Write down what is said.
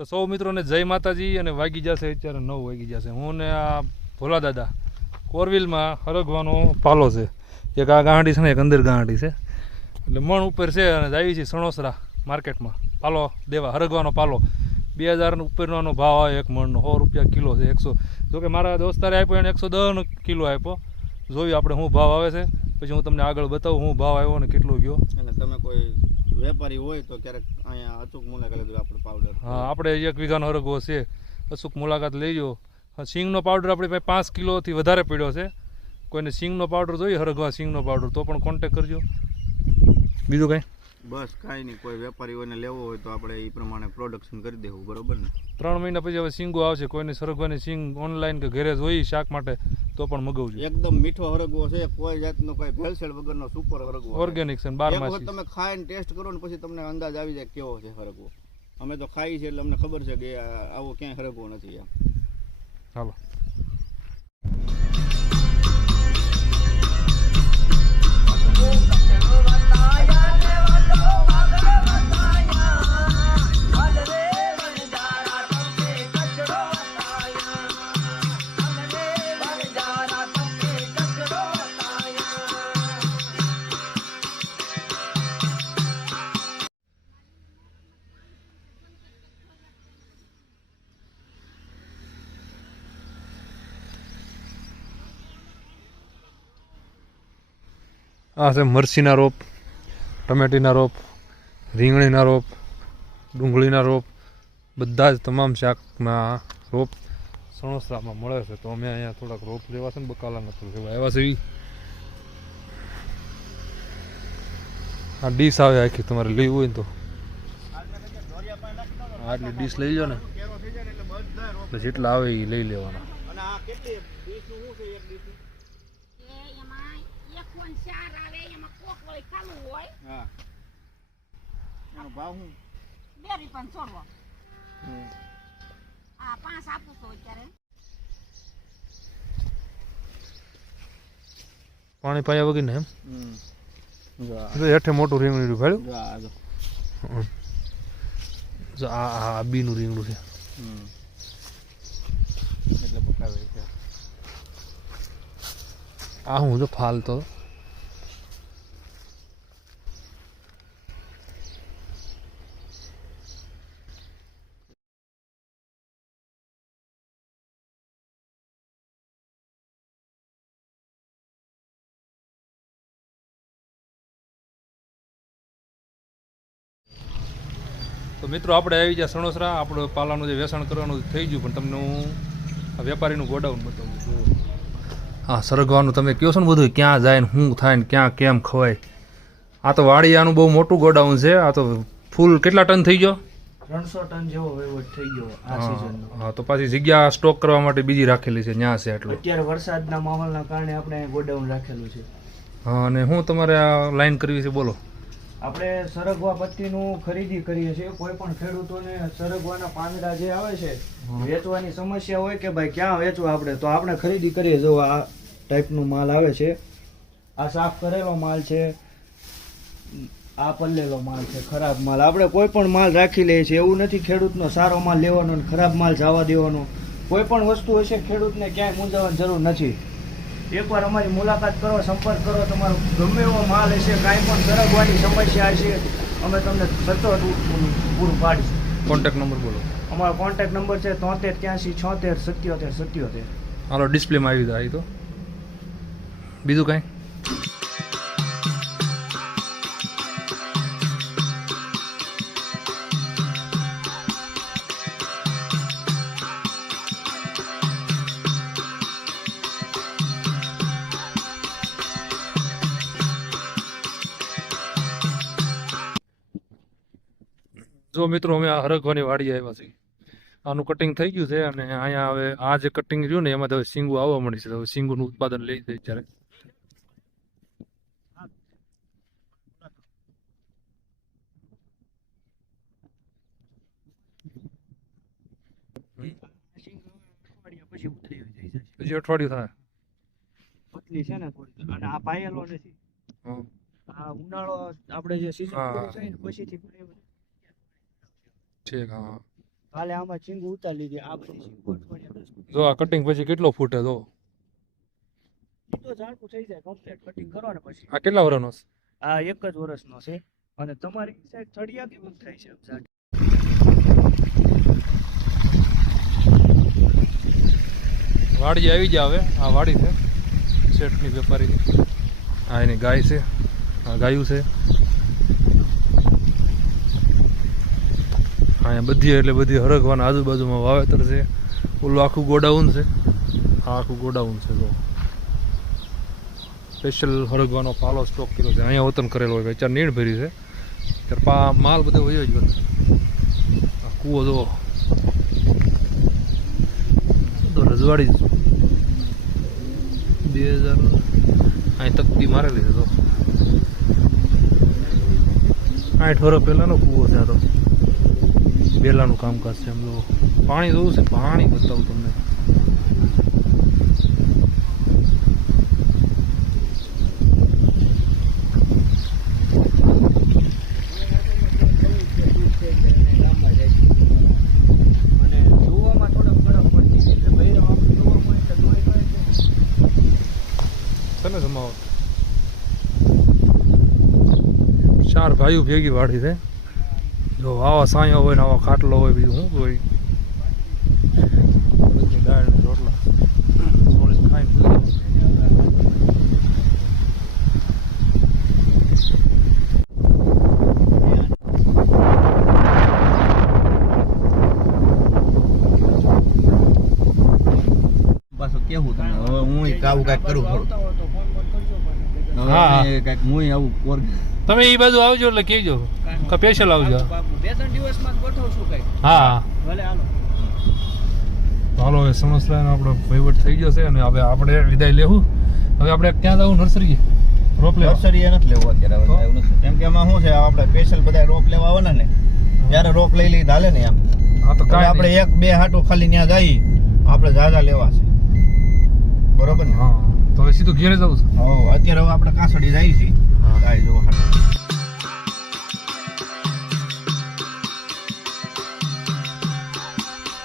તો સૌ મિત્રોને જય માતાજી અને વાગી જશે અત્યારે નવ વાગી જશે. હું ને આ ભોલા દાદા કોરવિલમાં હરગવાનો પાલો છે. એક આ ગાંડી છે ને, એક અંદર ગાંડી છે. એટલે મણ ઉપર છે અને જાય છે સણોસરા માર્કેટમાં. પાલો દેવા, હરગવાનો પાલો. બે હજાર ઉપરનો ભાવ આવે એક મણનો, સો રૂપિયા કિલો છે, એકસો. જોકે મારા દોસ્તારે આપ્યો એને એકસો દસ કિલો આપ્યો. જોયું આપણે શું ભાવ આવે છે. પછી હું તમને આગળ બતાવું હું ભાવ આવ્યો ને કેટલો ગયો. અને તમે કોઈ વેપારી હોય તો ક્યારેક અહીંયા અચૂક મુલાકાત લેજો, આપણે પાવડર હા, આપણે એક વીઘાનો હરગવો છે. અચૂક મુલાકાત લેજો. સિંગનો પાવડર આપણી પાસે પાંચ કિલોથી વધારે પડ્યો છે. કોઈને સિંગનો પાવડર જોઈએ, હરગવા સિંગનો પાવડર તો પણ કોન્ટેક કરજો. બીજું કાંઈ? બસ કાંઈ નહીં કોઈ વેપારીઓને લેવો હોય તો આપણે એ પ્રમાણે પ્રોડક્શન કરી દેવું બરોબર ને? ત્રણ મહિના પછી હવે સિંગો આવશે કોઈને સરગવાની સિંગ ઓનલાઈન કે ઘરે જોઈ શાક માટે તો પણ મગાવજો. એકદમ મીઠો હરગવો છે કોઈ જાતનો કોઈ ભેળસેળ વગરનો સુપર હરગવો. ઓર્ગેનિક છે બાર વખત તમે ખાઈને ટેસ્ટ કરો ને પછી તમને અંદાજ આવી જાય કેવો છે હરગવો. અમે તો ખાઈ છે એટલે અમને ખબર છે કે આવો ક્યાંય હરગવો નથી એમ. હાલો. આ છે મરસીના રોપ, ટમેટીના રોપ, રીંગણીના રોપ, ડુંગળીના રોપ, બધા જ તમામ શાકના રોપ સણોસરામાં મળે છે. તો અમે અહીંયા થોડાક રોપ લેવા છે ને બકાલાના એવા આવ્યા છે. આ ડીશ આવે આખી, તમારે લેવું હોય ને તો. આટલી ડીશ લઈ લો ને. એટલે જેટલા આવે એ લઈ લેવાના અને આ કેટલી ડીશનું શું છે એક ડીશનું એ એમાં ફોન ચાર આવે એમાં કોક વળી ખાલું હોય. હા. એનો ભાવ શું? બે રૂપિયા છોડવો. આ પાંચ આપું છું અત્યારે. પાણી પાયા વગર ને એમ? હમ. જો આ- એટલે હેઠે મોટું રીંગણું ભાડ્યું આ આ બીનું રીંગણું છે. આ હું જો ફાલતો. તો મિત્રો આપણે આવી ગયા સણોસરા. આપણું પાલાનું જે વેચાણ કરવાનું થઈ ગયું. પણ તમને હું આ વેપારીનું ગોડાઉન બતાવું છું. હા સરગવાનું તમે કહો છો ને બધું ક્યાં જાય ને શું થાય ને ક્યાં કેમ ખવાય? આ તો વાડિયાનું બહુ મોટું ગોડાઉન છે. આ તો ફૂલ કેટલા ટન થઈ ગયો? ત્રણસો ટન જેવો વહીવટ થઈ ગયો આ હા, સિઝનનો હા તો પાછી જગ્યા સ્ટોક કરવા માટે બીજી રાખેલી છે ત્યાં છે એટલું અત્યારે વરસાદના માહોલના કારણે આપણે ગોડાઉન રાખેલું છે. હા અને હું તમારે આ લાઈન કરવી છે બોલો. આપણે સરગવા પત્તીનું ખરીદી કરીએ છીએ. કોઈ પણ ખેડૂતોને સરગવાના પાંદડા જે આવે છે વેચવાની સમસ્યા હોય કે ભાઈ ક્યાં વેચવા આપણે? તો આપણે ખરીદી કરીએ જો આ ટાઈપનું માલ આવે છે. આ સાફ કરેલો માલ છે. આ પલ્લેલો માલ છે ખરાબ માલ. આપણે કોઈ પણ માલ રાખી લઈએ છીએ. એવું નથી ખેડૂતનો સારો માલ લેવાનો ને ખરાબ માલ જવા દેવાનો. કોઈ પણ વસ્તુ હશે ખેડૂતને ક્યાંય મૂંઝાવવાની જરૂર નથી. એકવાર અમારી મુલાકાત કરો સંપર્ક કરો તમારો ગમે એવો માલ હશે કાંઈ પણ સરગવાની સમસ્યા હશે અમે તમને સચોટ પૂરું પાડીશું. કોન્ટેક્ટ નંબર બોલો. અમારો કોન્ટેક નંબર છે તોતેર ત્યાંસી છોતેર સત્યોતેર સત્યોતેર. હાલો ડિસ્પ્લેમાં આવી જાય તો. બીજું કાંઈ? જો મિત્રો અમે આ હરગવાની વાડી આવ્યા છીએ. આનું કટિંગ થઈ ગયું છે અને અહીંયા હવે આ જે કટિંગ રહ્યું ને એમાં હવે સિંગુ આવવા મળી છે. હવે સિંગુનું ઉત્પાદન લઈ જાય ત્યારે પછી ઉતરી જાય છે હજી અઠવાડિયું થાય. પતલી છે ને થોડી અને આ પાયેલો નથી. આ ઉનાળો આપણે જે સીઝન. ને પછીથી બધું ઠીક હા. કાલે આમાં ચીંગું ઉતારી લીધી આ બધી ચીંગું. જો આ કટિંગ પછી કેટલો ફૂટે જો? તો ઝાડકું થઈ જાય કમ્પ્લીટ કટિંગ કરો ને પછી. આ કેટલા વર્ષનો છે? આ એક જ વર્ષનો છે. અને તમારી સાઈડ થડિયા કેવું થાય છે ઝાડ વાડી આવી જાય હવે આ વાડી છે શેઠની વેપારીની. આ એની ગાય છે આ ગાયું છે. અહીંયા બધી એટલે બધી હરગવાના આજુબાજુમાં વાવેતર છે. ઓલું આખું ગોડાઉન છે. આ આખું ગોડાઉન છે, જો. સ્પેશિયલ હરગવાનો પાલો સ્ટોક કર્યો છે. અહીંયા વતન કરેલો હોય, અત્યારે નીણ ભરી છે. ત્યારે પા માલ બધો વયો જ આ કૂવો જો તો રજવાડી બે હજાર અહીં તકતી મારેલી છે તો આઠ વર્ષ પહેલાંનો કૂવો છે આ તો. બેલાનું કામકાજ છે એમ જો પાણી જોવું છે, પાણી બતાવું તમને. ચાર ભાઈઓ ભેગી વાળી છે. જો આવા સાયો હોય ને આવા ખાટલો હોય બીજું શું હોય બધી દાળ ને રોટલા સોળી ખાઈને સુઈ જવાનું. પાછું કેવું તમને હવે હું આવું કાંઈક કરું થોડું આવતા હો તો ફોન બોન કરજો મને. હવે હા. અમે કાંઈક હું આવું કોર તમે એ બાજુ આવજો એટલે કહેજો. કે સ્પેશિયલ આવજો. બે ત્રણ દિવસમાં જ ગોઠવશું કઈ. હા. ભલે હાલો. હાલો એ સમસ્યાનો આપણો વહીવટ થઈ ગયો છે અને હવે આપણે વિદાય લેવું. હવે આપણે ક્યાં જવું? નર્સરી? રોપ લેવા. નર્સરી નથી લેવું અત્યારે એવું નથી. કેમ કે એમાં શું છે આપણે સ્પેશિયલ બધા રોપ લેવા આવવાના ને ત્યારે રોપ લઈ લઈ હાલે ને એમ. હા તો કાંઈ આપણે એક બે હાટો ખાલી ત્યાં જઈ આપણે જાજા લેવા છે. બરોબર ને? હા તો હવે સીધું ઘેરે જવું છે. હા અત્યારે હવે આપણે કાસડી જઈએ છીએ હા. ગાય જોવા હાટો